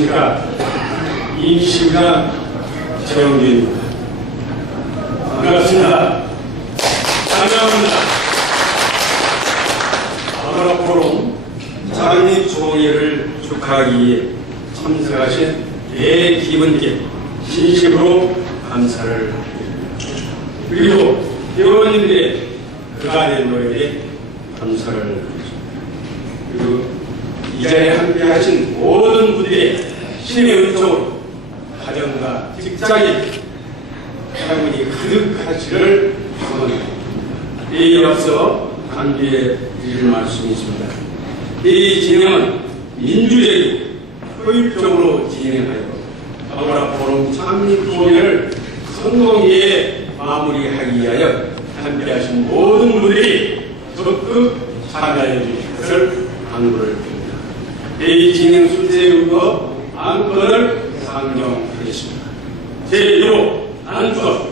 위원장 최영준입니다. 반갑습니다. 환영합니다. 아브라 포럼 창립 종회를 축하하기 위해 참석하신 대기분께 진심으로 감사를 드립니다. 그리고 회원님들의 그간의 노력에 감사를 이 자리에 함께 하신 모든 분들의 신의 은총으로 가정과 직장에 행운이 가득하시를 소원합니다. 이에 앞서 강조해 드릴 말씀이 있습니다. 이 진행은 민주적이고 효율적으로 진행하여 아브라 포럼 창립 공연을 성공리에 마무리하기 위하여 함께하신 모든 분들이 적극 참여해 주실 것을 당부를 드립니다. 이 진행 순서의 안건을 상정하겠습니다. 제1호 안건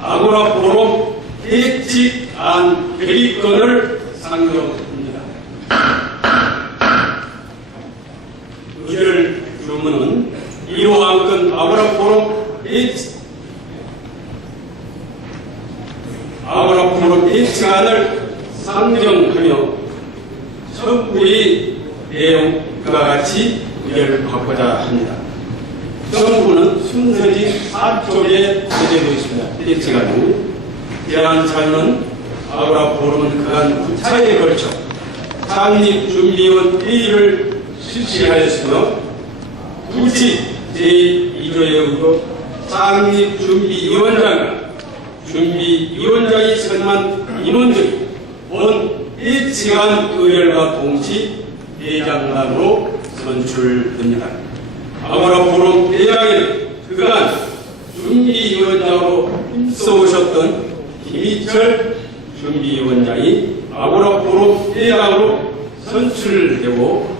아고라 포럼 대칙 안 대리건을 상정합니다. 의결 주문은 1호 안건 아고라 포럼 대칙 아고라 포럼 대칙안을 상정하며 정부의 내용과 같이 의결받고자 합니다. 정부는 순서지 4쪽에 제재되어 있습니다. 대칙안은 대한 자유는 아브라 포럼은 그간 9차에 걸쳐 창립 준비원 회의를 실시하였으며 굳이 제2조에 의거 창립 준비위원장과 준비위원장이 선임한 임원들이 본 일치간 의결과 동시 대장단으로 선출됩니다. 아브라 포럼 대장에는 그간 준비위원장으로 힘써오셨던 김희철 준비위원장이 아고라 포럼 대장으로 선출되고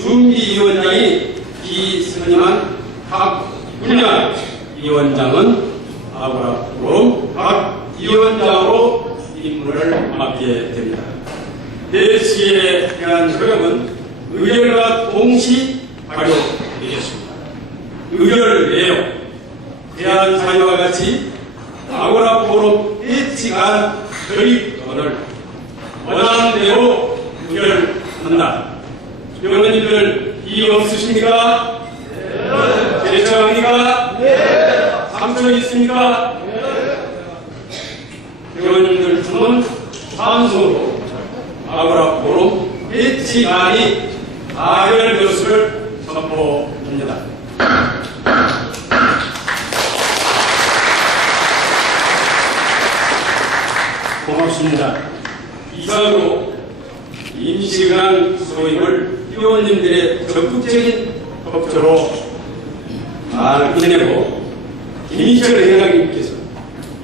준비위원장이 비선임한 박분야 위원장은 아고라 포럼 박 위원장으로 임무를 맡게 됩니다. 대시에 대한 효력은 의결과 동시 발효되겠습니다. 의결 내용, 대한 사유와 같이 아고라 포럼 일치간 결의권을 원하는 대로 의결한다. 의원님들 이의 없으십니까? 네. 제청합니까? 네. 상처 있습니까? 의원님들 주문 찬성으로 아고라 포럼 일치간이 가결 것을 선포합니다. 고맙습니다. 이상으로 임시간 소임을 회원님들의 적극적인 협조로 잘 끝내고 김희철 회장님께서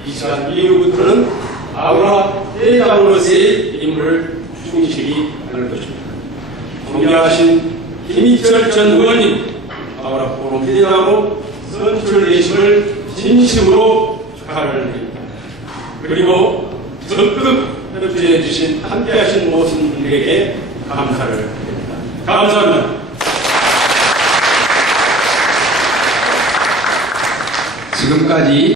이 시간 이후부터는 아우라 회장으로서의 임무를 충실히 할 것입니다. 존경하신 김희철 전 의원님 아우라 포럼 회장으로 선출되심을 진심으로 축하를 드립니다. 그리고 적극 협조해 주신 함께하신 모든 분들에게 감사를 드립니다. 감사합니다. 지금까지